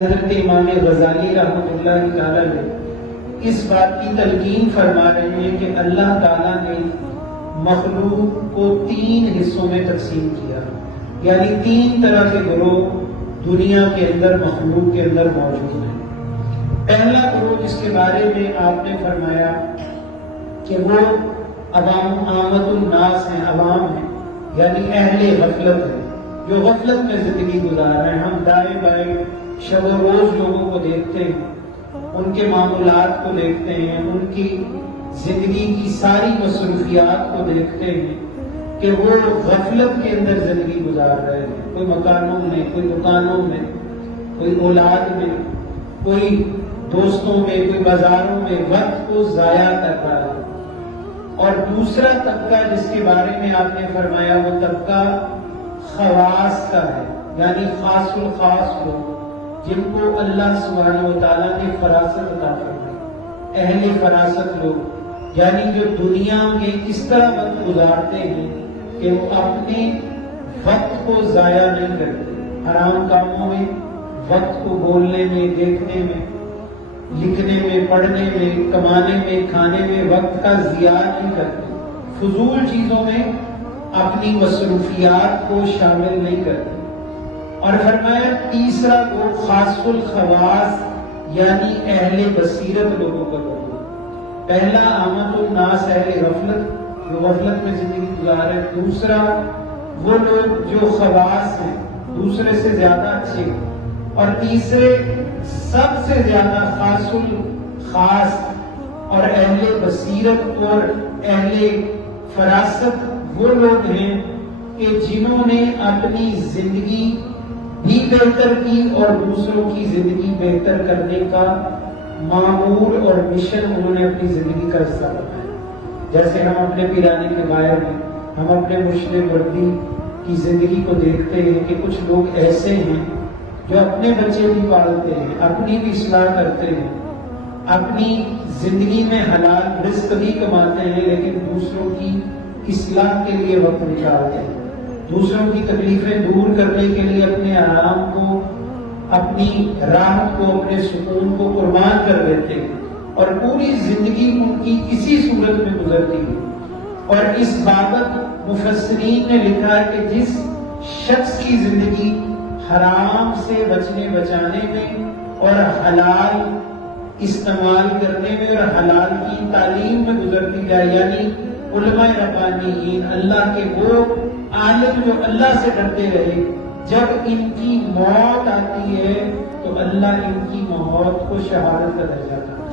حضرت امام غزالی رحمۃ اللہ تعالیٰ نے اس بات کی تلقین فرما رہے ہیں کہ اللہ تعالیٰ نے مخلوق کو 3 حصوں میں تقسیم کیا، یعنی 3 طرح کے گروہ دنیا کے اندر مخلوق کے اندر موجود ہیں۔ پہلا گروہ جس کے بارے میں آپ نے فرمایا کہ وہ عوام عامت الناس ہیں، عوام ہیں، یعنی اہل غفلت ہیں، جو غفلت میں زندگی گزار رہے ہیں۔ ہم دائیں بائیں شب و روز لوگوں کو دیکھتے ہیں، ان کے معاملات کو دیکھتے ہیں، ان کی زندگی کی ساری مصروفیات کو دیکھتے ہیں کہ وہ غفلت کے اندر زندگی گزار رہے ہیں۔ کوئی مکانوں میں، کوئی دکانوں میں، کوئی اولاد میں، کوئی دوستوں میں، کوئی بازاروں میں وقت کو ضائع کر رہا ہے۔ اور دوسرا طبقہ جس کے بارے میں آپ نے فرمایا وہ طبقہ خواص کا ہے، یعنی خاص الخاص لوگ جن کو اللہ سبحانہ و تعالیٰ نے فراست عطا فرمائی، اہل فراست لوگ، یعنی جو دنیا میں اس طرح وقت گزارتے ہیں کہ وہ اپنے وقت کو ضائع نہیں کرتے، حرام کاموں میں، وقت کو بولنے میں، دیکھنے میں، لکھنے میں، پڑھنے میں، کمانے میں، کھانے میں وقت کا ضیاع نہیں کرتے، فضول چیزوں میں اپنی مصروفیات کو شامل نہیں کرتے۔ اور فرمایا تیسرا وہ خاص الخواص یعنی اہل بصیرت لوگوں کا گروہ۔ پہلا عامت الناس اہل غفلت، جو غفلت میں زندگی گزار رہے ہیں۔ دوسرا وہ لوگ جو خواص ہیں، دوسرے سے زیادہ اچھے ہیں۔ اور تیسرے سب سے زیادہ خاص الخاص اور اہل بصیرت اور اہل فراست وہ لوگ ہیں کہ جنہوں نے اپنی زندگی بھی بہتر کی اور دوسروں کی زندگی بہتر کرنے کا معمول اور مشن انہوں نے اپنی زندگی کا حصہ بنایا۔ جیسے ہم اپنے پیرانے کے باہر میں، ہم اپنے مرشد وردی کی زندگی کو دیکھتے ہیں کہ کچھ لوگ ایسے ہیں جو اپنے بچے بھی پالتے ہیں، اپنی بھی اصلاح کرتے ہیں، اپنی زندگی میں حلال رزق بھی کماتے ہیں، لیکن دوسروں کی اصلاح کے لیے وقت نکالتے ہیں، دوسروں کی تکلیفیں دور کرنے کے لیے اپنے آرام کو، اپنی راحت کو، اپنے سکون کو قربان کر دیتے ہیں، اور پوری زندگی ان کی اسی صورت میں گزرتی ہے۔ اور اس بابت مفسرین نے لکھا ہے کہ جس شخص کی زندگی حرام سے بچنے بچانے میں اور حلال استعمال کرنے میں اور حلال کی تعلیم میں گزرتی جائے، یعنی علماء ربانیین، اللہ کے وہ عالم جو اللہ سے ڈرتے رہے، جب ان کی موت آتی ہے تو اللہ ان کی موت کو شہادت کا درجہ دیتا ہے۔